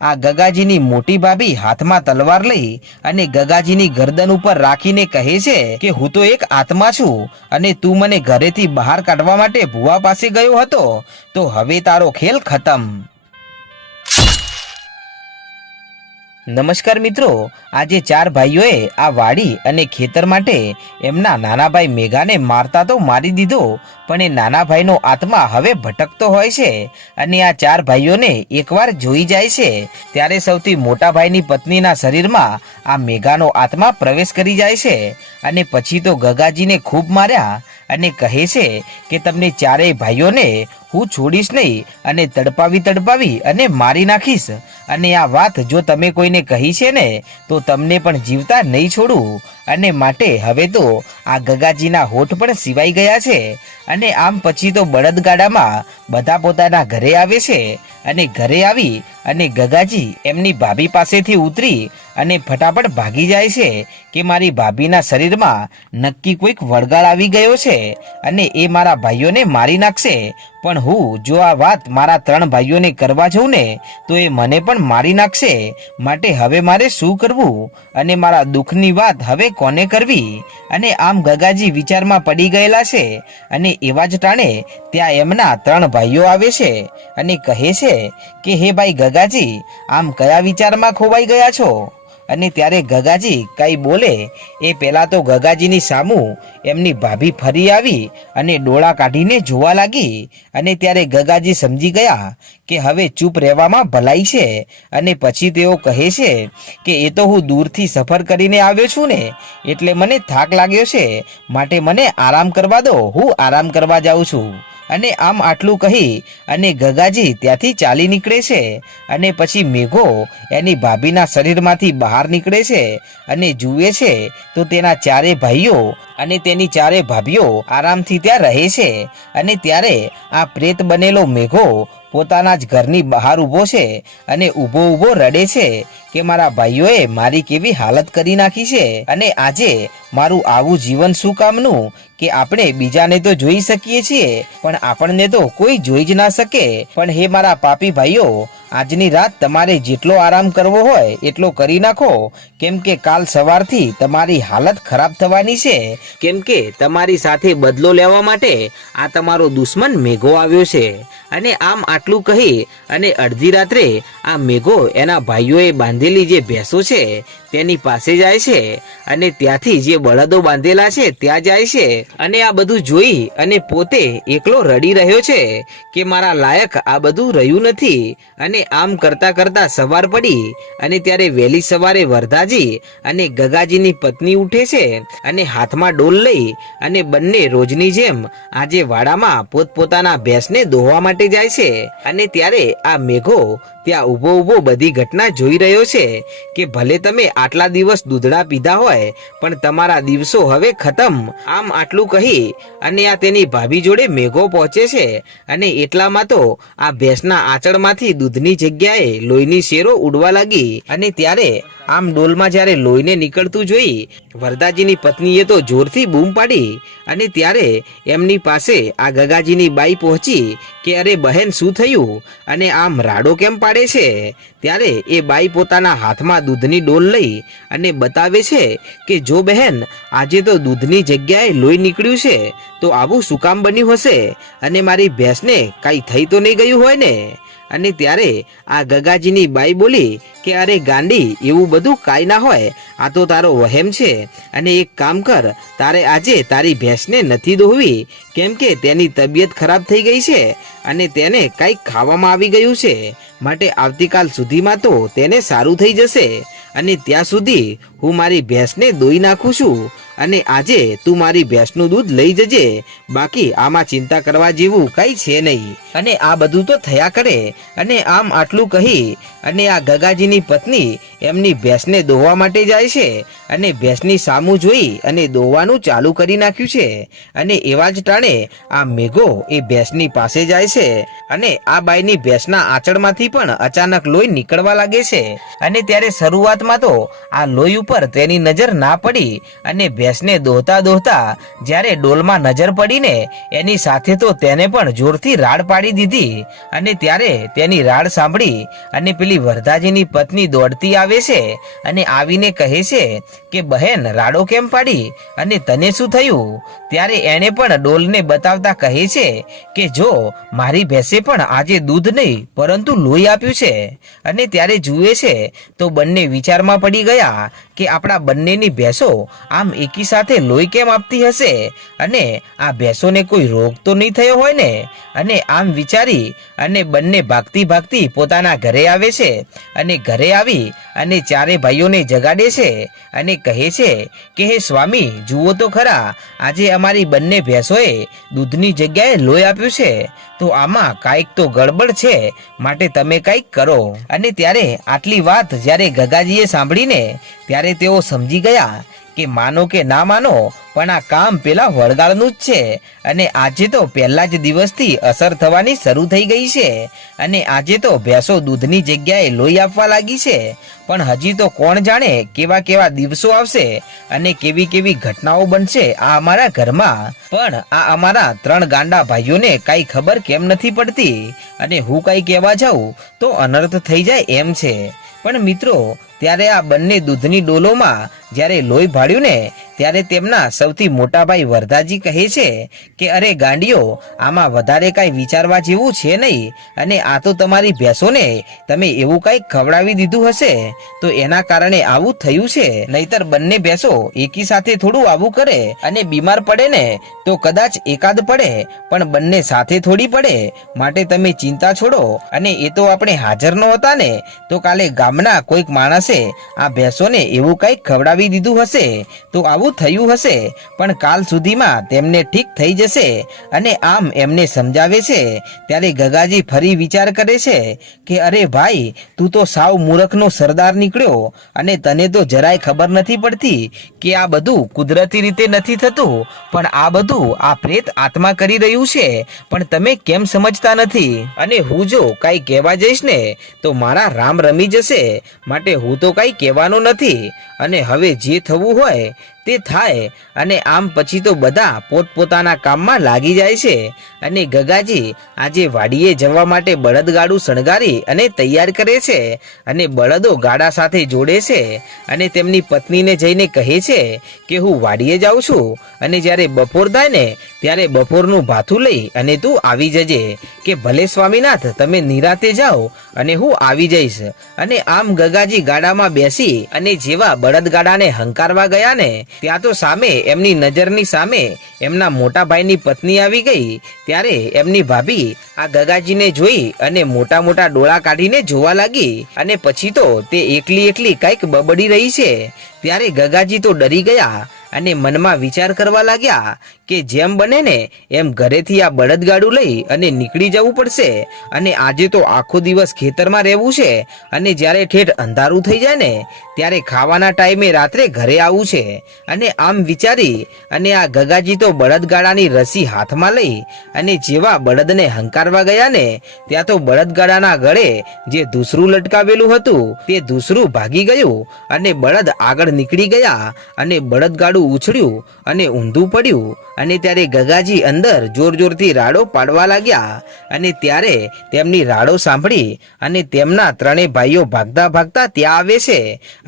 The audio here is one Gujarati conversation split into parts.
આ ગગાજીની મોટી ભાભી હાથમાં તલવાર લઈ અને ગગાજીની ગરદન ઉપર રાખીને કહે છે કે હું તો એક આત્મા છું અને તું મને ઘરેથી બહાર કાઢવા માટે ભુવા પાસે ગયો હતો, તો હવે તારો ખેલ ખતમ। નમસ્કાર મિત્રો, આજે ચાર ભાઈઓએ આ વાડી અને ખેતર માટે એમના નાના ભાઈ મેઘાને મારતા તો મારી દીધો, પણ એ નાના ભાઈનો આત્મા હવે ભટકતો હોય છે અને આ ચાર ભાઈઓને એકવાર જોઈ જાય છે ત્યારે સૌથી મોટા ભાઈની પત્નીના શરીરમાં આ મેઘાનો આત્મા પ્રવેશ કરી જાય છે અને પછી તો ગગાજીને ખૂબ માર્યા અને કહે છે કે તમને ચારેય ભાઈઓને હું છોડીશ નહીં અને તડપાવી અને મારી નાખીશ, અને આ વાત જો તમે કોઈને કહી છે ને તો તમને પણ જીવતા નહીં છોડું। અને માટે હવે તો આ ગગાજીના હોઠ પણ સિવાઈ ગયા છે અને આમ પછી તો બળદગાડામાં બધા પોતાના ઘરે આવે છે અને ઘરે આવી અને ગગાજી એમની ભાભી પાસેથી ઉતરી અને ફટાફટ ભાગી જાય છે કે મારી ભાભીના શરીરમાં નક્કી કોઈક વળગાળ આવી ગયો છે અને એ મારા ભાઈઓને મારી નાખશે, પણ હું જો આ વાત મારા ત્રણ ભાઈઓને કરવા જઉં ને તો એ મને પણ મારી નાખશે, માટે હવે મારે શું કરવું અને મારા દુઃખની વાત હવે કોને કરવી। અને આમ ગગાજી વિચારમાં પડી ગયેલા છે અને એવા જ ટાણે ત્યાં એમના ત્રણ ભાઈઓ આવે છે અને કહે છે કે હે ભાઈ ગગાજી, આમ કયા વિચારમાં ખોવાઈ ગયા છો? અને ત્યારે ગગાજી કઈ બોલે એ પહેલા તો ગગાજીની સામું એમની ભાભી ફરી આવી અને ડોળા કાઢીને જોવા લાગી અને ત્યારે ગગાજી સમજી ગયા કે હવે ચૂપ રહેવામાં ભલાઈ છે અને પછી તેઓ કહે છે કે એ તો હું દૂરથી સફર કરીને આવ્યો છું ને એટલે મને થાક લાગ્યો છે, માટે મને આરામ કરવા દો, હું આરામ કરવા જાઉં છું। અને આમ આટલું કહી અને ગગાજી ત્યાંથી ચાલી નીકળે છે અને પછી મેઘો એની ભાભીના શરીરમાંથી બહાર નીકળે છે અને જુએ છે તો તેના ચારે ભાઈઓ અને તેની ચારે ભાભીઓ આરામથી ત્યાં રહે છે અને ત્યારે આ પ્રેત બનેલો મેઘો પોતાના જ ઘરની બહાર ઊભો છે અને ઊભો રડે છે કે મારા ભાઈઓએ મારી કેવી હાલત કરી નાખી છે અને આજે મારું આવું જીવન શું કામનું કે આપણે બીજાને તો જોઈ શકીએ છીએ પણ આપણને તો કોઈ જોઈ જ ના શકે। પણ હે મારા પાપી ભાઈઓ, આજની રાત તમારે જેટલો આરામ કરવો હોય એટલો કરી નાખો, કેમ કે કાલ સવારથી તમારી હાલત ખરાબ થવાની છે, કેમ કે તમારી સાથે બદલો લેવા માટે આ તમારો દુશ્મન મેઘો આવ્યો છે। અને આમ આટલું કહી અને અડધી રાત્રે આ મેઘો એના ભાઈઓએ બાંધેલી જે ભેંસો છે તેની પાસે જાય છે અને ત્યાંથી જે બળદો બાંધેલા છે ત્યાં જાય છે અને આ બધું જોઈ અને પોતે એકલો રડી રહ્યો છે કે મારા લાયક આ બધું રહ્યું નથી। અને આમ કરતા કરતા સવાર પડી અને ત્યારે વહેલી સવારે વરધાજી અને ગગાજીની પત્ની ઉઠે છે અને હાથમાં ડોલ લઈ અને બંને રોજની જેમ આજે વાડામાં પોતપોતાના ભેંસને દોહવા માટે જાય છે અને ત્યારે આ મેઘો ત્યાં ઊભો બધી ઘટના જોઈ રહ્યો છે કે ભલે તમે આટલા દિવસ દૂધડા પીધા હોય પણ તમારા દિવસો હવે ખતમ। આમ આટલું કહી અને આ તેની ભાભી જોડે મેઘો પહોંચે છે અને એટલામાં તો આ ભેંસના આંચળમાંથી દૂધની જગ્યાએ લોહીની શેરો ઉડવા લાગી અને ત્યારે આમ ડોલમાં જ્યારે લોહીને નીકળતું જોઈ વરદાજીની પત્નીએ તો જોરથી બૂમ પાડી અને ત્યારે એમની પાસે આ ગગાજીની બાઈ પહોંચી કે અરે બહેન શું થયું અને આમ રાડો કેમ પાડે છે? ત્યારે એ બાઈ પોતાના હાથમાં દૂધની ડોલ લઈ અને બતાવે છે કે જો બહેન, આજે તો દૂધની જગ્યાએ લોહી નીકળ્યું છે તો આવું શું કામ બન્યું હશે અને મારી ભેંસને કાંઈ થઈ તો નહીં ગયું હોય ને? અને ત્યારે આ ગગાજીની બાઈ બોલી કે અરે ગાંડી, એવું બધું કાંઈ ના હોય, આ તો તારો વહેમ છે અને એક કામ કર, તારે આજે તારી ભેંસને નથી દોહવી કેમ કે તેની તબિયત ખરાબ થઈ ગઈ છે અને તેને કંઈક ખાવામાં આવી ગયું છે, માટે આવતીકાલ સુધીમાં તો તેને સારું થઈ જશે અને ત્યાં સુધી હું મારી ભેંસને દોઈ નાખું છું અને આજે તું મારી ભેંસનું દૂધ લઈ જજે, બાકી આમાં ચિંતા કરવા જેવું કંઈ છે નહીં। અને આ બધું તો થયા કરે અને આમ આટલું કહી અને આ ગગાજીની પત્ની એમની ભેંસને દોવા માટે જાય છે અને ભેંસની સામું જોઈ અને દોવાનું ચાલુ કરી નાખ્યું છે અને એવા જ ટાણે આ મેઘો એ ભેંસની પાસે જાય છે અને આ બાઈની ભેંસના આંચળમાંથી પણ અચાનક લોહી નીકળવા લાગે છે અને ત્યારે શરૂઆતમાં તો આ લોહી ઉપર તેની નજર ના પડી અને ભેંસને દોહતા દોહતા જ્યારે ડોલમાં નજર પડીને એની સાથે તો તેને પણ જોરથી રાડ પાડી દીધી અને ત્યારે તેની રાડ સાંભળી અને પેલી વરધાજીની પત્ની દોડતી આવે છે અને આવીને કહે છે કે બહેન રાડો કેમ પાડી અને તને શું થયું? ત્યારે એણે પણ ડોલને બતાવતા કહે છે કે જો મારી ભેંસે પણ આજે દૂધ નહીં પરંતુ લોહી આપ્યું છે અને ત્યારે જુએ છે તો બંને વિચારમાં પડી ગયા કે આપણા બંનેની ભેંસો આમ એકી સાથે લોહી કેમ આપતી હશે અને આ ભેંસોને કોઈ રોગ તો નહીં થયો હોય ને? અને આમ વિચારી અને બંને ભાગતી ભાગતી પોતાના ઘરે આવે છે અને ઘરે આવી અને ચારે ભાઈઓને જગાડે છે અને કહે છે કે હે સ્વામી, જુઓ તો ખરા, આજે અમારી બંને ભેંસોએ દૂધની જગ્યાએ લોહી આપ્યું છે, તો આમાં કાંઈક તો ગડબડ છે, માટે તમે કંઈક કરો. અને ત્યારે આટલી વાત જ્યારે ગગાજીએ સાંભળીને ત્યારે તેઓ સમજી ગયા કે માનો કે ના માનો પણ આ કામ પેલા વળગાળનું જ છે અને આજે તો પહેલા જ દિવસથી અસર થવાની શરૂ થઈ ગઈ છે અને આજે તો ભેંસો દૂધની જગ્યાએ લોહી આપવા લાગી છે. પણ હજી તો કોણ જાણે કેવા કેવા દિવસો આવશે અને કેવી કેવી ઘટનાઓ બનશે આ અમારા ઘરમાં. પણ આ અમારા 3 ગાંડા ભાઈઓને કાંઈ ખબર કેમ નથી પડતી અને હું કાંઈ કહેવા જાઉં તો અનર્થ થઈ જાય એમ છે. પણ મિત્રો, ત્યારે આ બંને દૂધની ડોલોમાં જ્યારે લોહી ભાળ્યું ને ત્યારે તેમના સૌથી મોટા ભાઈ વરદાજી કહે છે કે અરે ગાંડીઓ, આમાં વધારે કાંઈ વિચારવા જેવું છે નહીં અને આ તો તમારી ભેંસોને તમે એવું કાંઈક ખવડાવી દીધું હશે તો એના કારણે આવું થયું છે, નહીતર બંને ભેંસો એકી સાથે થોડું આવું કરે અને બીમાર પડે ને તો કદાચ એકાદ પડે પણ બંને સાથે થોડી પડે. માટે તમે ચિંતા છોડો અને એ તો આપણે હાજર ન હતા ને તો કાલે ગામના કોઈક માણસે આ ભેંસોને એવું કંઈક ખવડાવી દીધું હશે તો આવું થયું હશે, પણ કાલ સુધીમાં તેમને ઠીક થઈ જશે. અને આમ એમને સમજાવે છે ત્યારે ગગાજી ફરી વિચાર કરે છે કે અરે ભાઈ, તું તો સાવ મૂર્ખનો સરદાર નીકળ્યો અને તને તો જરાય ખબર નથી પડતી કે આ બધું કુદરતી રીતે નથી થતું, પણ આ બધું આ પ્રેત આત્મા કરી રહ્યું છે, પણ તમે કેમ સમજતા નથી? અને હું જો કાંઈ કહેવા જઈશ ને તો મારા રામ રમી જશે, માટે હું તો કાંઈ કહેવાનો નથી અને હવે જે થવું હોય તે થાય. અને આમ પછી તો બધા પોતપોતાના કામમાં લાગી જાય છે અને ગગાજી આજે વાડીએ જવા માટે બળદગાડું શણગારી અને તૈયાર કરે છે અને બળદો ગાડા સાથે જોડે છે અને તેમની પત્નીને જઈને કહે છે કે હું વાડીએ જાઉં છું અને જ્યારે બપોર થાય ને ત્યારે બપોરનું ભાથું લઈ અને તું આવી જજે. કે ભલે સ્વામીનાથ, તમે નિરાતે જાઓ અને હું આવી જઈશ. અને આમ ગગાજી ગાડામાં બેસી અને જેવા બળદગાડાને હંકારવા ગયા ને ત્યાં તો સામે એમની નજરની સામે એમના મોટા ભાઈની પત્ની આવી ગઈ. ત્યારે એમની ભાભી આ ગગાજીને જોઈ અને મોટા મોટા ડોળા કાઢીને જોવા લાગી અને પછી તો તે એકલી કંઈક બબડી રહી છે. ત્યારે ગગાજી તો ડરી ગયા અને મનમાં વિચાર કરવા લાગ્યા કે જેમ બને ને એમ ઘરેથી આ બળદગાડું લઈ અને નીકળી જવું પડશે અને આજે તો આખો દિવસ ખેતરમાં રહેવું છે અને જ્યારે ઠેઠ અંધારું થઈ જાય ને ત્યારે ખાવાના ટાઈમે રાત્રે ઘરે આવવું છે. અને આમ વિચારી અને આ ગગાજી તો બળદગાડાની રસી હાથમાં લઈ અને જેવા બળદને હંકારવા ગયા ને ત્યાં તો બળદગાડાના ગળે જે દૂસરું લટકાવેલું હતું તે દૂસરું ભાગી ગયું અને બળદ આગળ નીકળી ગયા અને બળદગાડું ઉછળ્યું અને ઊંધું પડ્યું. અને ત્યારે ગગાજી અંદર જોર જોરથી રાડો પાડવા લાગ્યા અને ત્યારે તેમની રાડો સાંભળી અને તેમના 3 ભાઈઓ ભાગતા ભાગતા ત્યાં આવે છે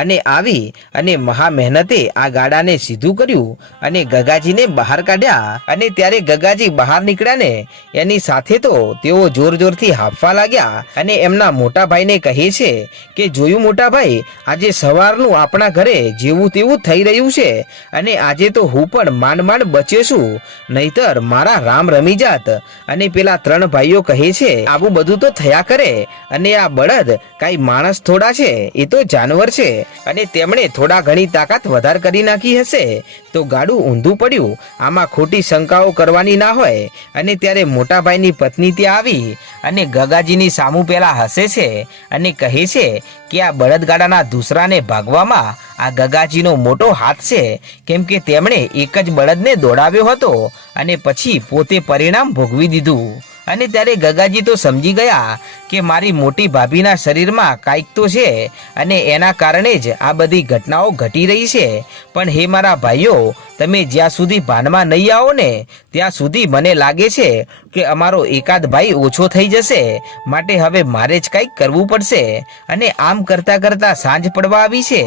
અને આવી અને મહા મહેનતે આ ગાડાને સીધું કર્યું અને ગગાજીને બહાર કાઢ્યા. અને ત્યારે ગગાજી બહાર નીકળ્યા ને એની સાથે તો તેઓ જોર જોરથી હાંફવા લાગ્યા અને એમના મોટા ભાઈને કહે છે કે જોયું મોટા ભાઈ, આજે સવારનું આપણા ઘરે જેવું તેવું થઈ રહ્યું છે અને આજે તો હું પણ માંડ માંડ બચ્યો છું, નહીતર મારા રામ રમી જાત. અને પેલા 3 ભાઈઓ કહે છે, આવું બધું તો થયા કરે, અને આ બળદ કાંઈ માણસ થોડા છે, એ તો જાનવર છે, અને તેમણે થોડા ઘણી તાકાત વધાર કરી નાખી હશે તો ગાડું ઊંધું પડ્યું, આમાં ખોટી શંકાઓ કરવાની ના હોય. અને ત્યારે મોટા ભાઈની પત્ની ત્યાં આવી અને ગગાજીની સામું પેલા હસે છે અને કહે છે કે આ બળદગાડાના દૂસરાને ભાગવામાં આ ગગાજીનો મોટો હાથ છે, કેમ કે તેમણે એક જ બળદને દોડાવ્યો હતો અને પછી પોતે પરિણામ ભોગવી દીધું. અને ત્યારે ગગાજી તો સમજી ગયા કે મારી મોટી ભાભીના શરીરમાં કાંઈક તો છે અને એના કારણે જ આ બધી ઘટનાઓ ઘટી રહી છે. પણ હે મારા ભાઈઓ, તમે જ્યાં સુધી ભાનમાં નહીં આવો ને ત્યાં સુધી મને લાગે છે કે અમારો એકાદ ભાઈ ઓછો થઈ જશે, માટે હવે મારે જ કંઈક કરવું પડશે. અને આમ કરતાં કરતાં સાંજ પડવા આવી છે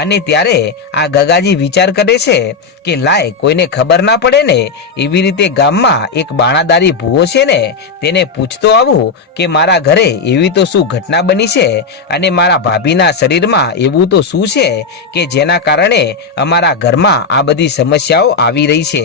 અને ત્યારે આ ગગાજી વિચાર કરે છે કે લાય કોઈને ખબર ના પડે ને એવી રીતે ગામમાં એક બાણાદારી ભૂવો છે ને તેને પૂછતો આવું કે મારા ઘરે એવી તો શું ઘટના બની છે અને મારા ભાભીના શરીરમાં એવું તો શું છે કે જેના કારણે અમારા ઘરમાં આ બધી સમસ્યાઓ આવી રહી છે.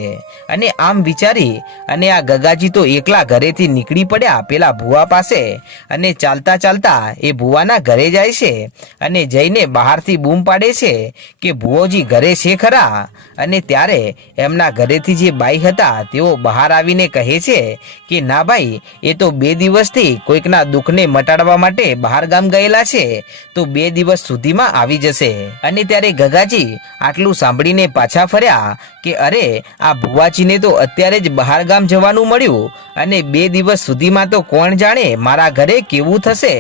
અને આમ વિચારી અને આ ગગાજી તો એકલા ઘરેથી નીકળી પડ્યા પેલા ભૂવા પાસે, અને ચાલતા ચાલતા એ ભૂવાના ઘરે જાય છે અને જઈને બહારથી બૂમ પાડે છે કે ભૂવોજી ઘરે છે ખરા. અને ત્યારે એમના ઘરેથી જે બાઈ હતા તેઓ બહાર આવીને કહે છે કે ના ભાઈ, એ તો 2 દિવસથી કોઈકના દુઃખને મટાડવા માટે બહાર ગામ ગયેલા છે, તો 2 દિવસ સુધીમાં આવી જશે. અને ત્યારે ગગાજી આટલું સાંભળીને પાછા ફર્યા કે અરે, આ ભુવાજીને તો અત્યારે જ બહાર ગામ જવાનું મળ્યું અને 2 દિવસ સુધીમાં તો કોણ જાણે મારા ઘરે કેવું થશે.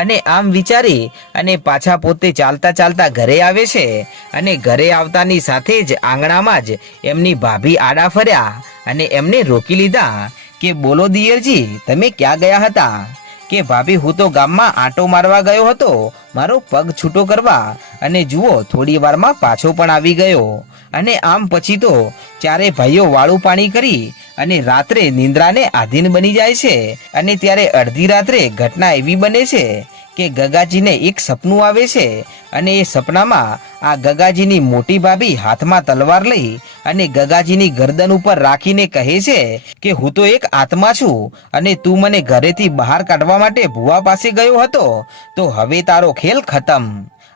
અને આમ વિચારી અને પાછા પોતે ચાલતા ચાલતા ઘરે આવે છે અને ઘરે આવતાની સાથે જ આંગણામાં જ એમની ભાભી આડા ફર્યા અને એમને રોકી લીધા કે બોલો દિયરજી, તમે ક્યાં ગયા હતા? કે ભાભી, હું તો ગામમાં આંટો મારવા ગયો હતો, મારો પગ છૂટો કરવા, અને જુઓ થોડી વારમાં પાછો પણ આવી ગયો. અને આમ પછી તો ચારે ભાઈઓ વાળું પાણી કરી અને રાત્રે નિંદ્રાને આધીન બની જાય છે. અને ત્યારે અડધી રાત્રે ઘટના એવી બને છે કે ગગાજીને એક સપનું આવે છે અને એ સપનામાં આ ગગાજીની મોટી ભાભી હાથમાં તલવાર લઈ અને ગગાજીની ગરદન ઉપર રાખીને કહે છે કે હું તો એક આત્મા છું અને તું મને ઘરેથી બહાર કાઢવા માટે ભુવા પાસે ગયો હતો, તો હવે તારો ખેલ ખતમ.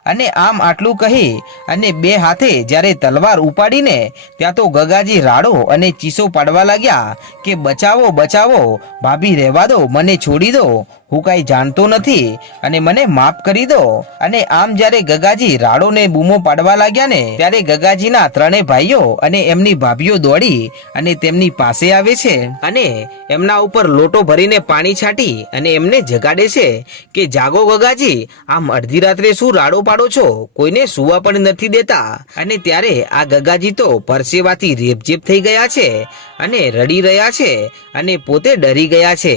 અને આમ આટલું કહી અને 2 હાથે જ્યારે તલવાર ઉપાડીને ત્યાં તો ગગાજી રાડો અને ચીસો પાડવા લાગ્યા કે બચાવો બચાવો, ભાભી રહેવા દો, મને છોડી દો, હું કાંઈ જાણતો નથી અને મને માફ કરી દો. અને આમ જ્યારે ગગાજી રાડો ને બૂમો પાડવા લાગ્યા ને ત્યારે ગગાજીના 3 ભાઈઓ અને એમની ભાભીઓ દોડી અને તેમની પાસે આવે છે અને એમના ઉપર લોટો ભરીને પાણી છાંટી અને એમને જગાડે છે કે જાગો ગગાજી, આમ અડધી રાત્રે શું રાડો પાડો છો, કોઈને સુવા પણ નથી દેતા. અને ત્યારે આ ગગાજી તો પરસેવાથી રેપઝેપ થઈ ગયા છે અને રડી રહ્યા છે અને પોતે ડરી ગયા છે.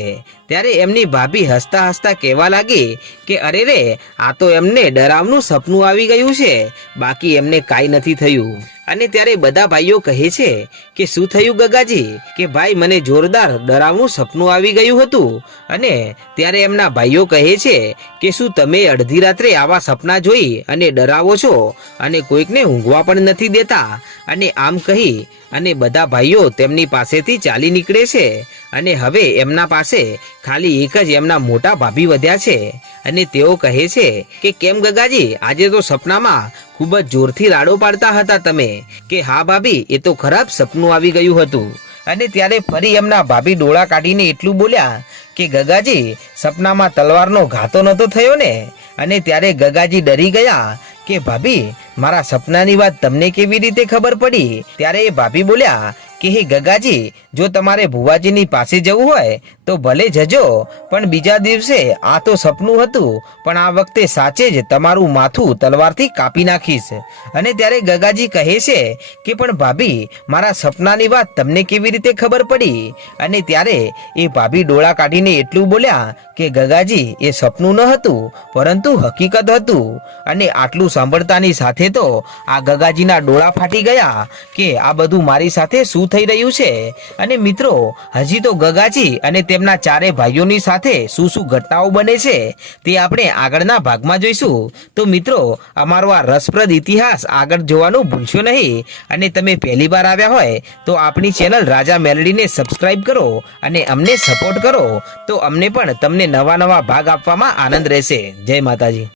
ત્યારે એમની ભાભી હસતા હસતા કહેવા લાગી કે અરે રે, આ તો એમને ડરાવનું સપનું આવી ગયું છે, બાકી એમને કાંઈ નથી થયું. અને ત્યારે બધા ભાઈઓ કહે છે કે શું થયું ગગાજી? કે ભાઈ, મને જોરદાર ડરાવનું સપનું આવી ગયું હતું. અને ત્યારે એમના ભાઈઓ કહે છે કે શું તમે અડધી રાત્રે આવા સપના જોઈ અને ડરાવો છો અને કોઈકને ઊંઘવા પણ નથી દેતા? અને આમ કહી અને બધા ભાઈઓ તેમની પાસેથી ચાલી નીકળે છે. અને હવે એમના પાસે ખાલી એક જ એમના મોટા ભાભી વધ્યા છે અને તેઓ કહે છે કે કેમ ગગાજી, આજે તો સપનામાં ખૂબ જ જોરથી રાડો પાડતા હતા તમે? કે હા ભાભી, એ તો ખરાબ સપનું આવી ગયું હતું. અને ત્યારે ફરી એમના ભાભી ડોળા કાઢીને એટલું બોલ્યા કે ગગાજી, સપનામાં તલવારનો ઘાતો નહોતો થયો ને? અને ત્યારે ગગાજી ડરી ગયા કે ભાભી, મારા સપનાની વાત તમને કેવી રીતે ખબર પડી? ત્યારે એ ભાભી બોલ્યા કે હે ગગાજી, જો તમારે ભુવાજીની પાસે જવું હોય તો ભલે જજો, પણ બીજા દિવસે આ તો સપનું હતું, પણ આ વખતે સાચે જ તમારું માથું તલવારથી કાપી નાખીશ. અને ત્યારે ગગાજી કહે છે કે પણ ભાભી, મારા સપનાની વાત તમને કેવી રીતે ખબર પડી? અને ત્યારે એ ભાભી ડોળા કાઢીને એટલું બોલ્યા કે ગગાજી, એ સપનું ન હતું પરંતુ હકીકત હતું. અને આટલું સાંભળતાની સાથે તો આ ગગાજીના ડોળા ફાટી ગયા કે આ બધું મારી સાથે શું શું થઈ રહ્યું છે અને મિત્રો હજી તો ગગાજી અને તેમના ચારે ભાઈઓની સાથે શું શું ઘટનાઓ બને છે તે આપણે આગળના ભાગમાં જોઈશું। તો મિત્રો અમારો આ રસપ્રદ ઇતિહાસ આગળ જોવાનું ભૂલશો નહીં અને તમે પહેલી વાર આવ્યા હોય તો આપણી ચેનલ રાજા મેલડીને સબસ્ક્રાઇબ કરો અને અમને સપોર્ટ કરો, તો અમને પણ તમને નવા નવા ભાગ આપવામાં આનંદ રહેશે। જય માતાજી।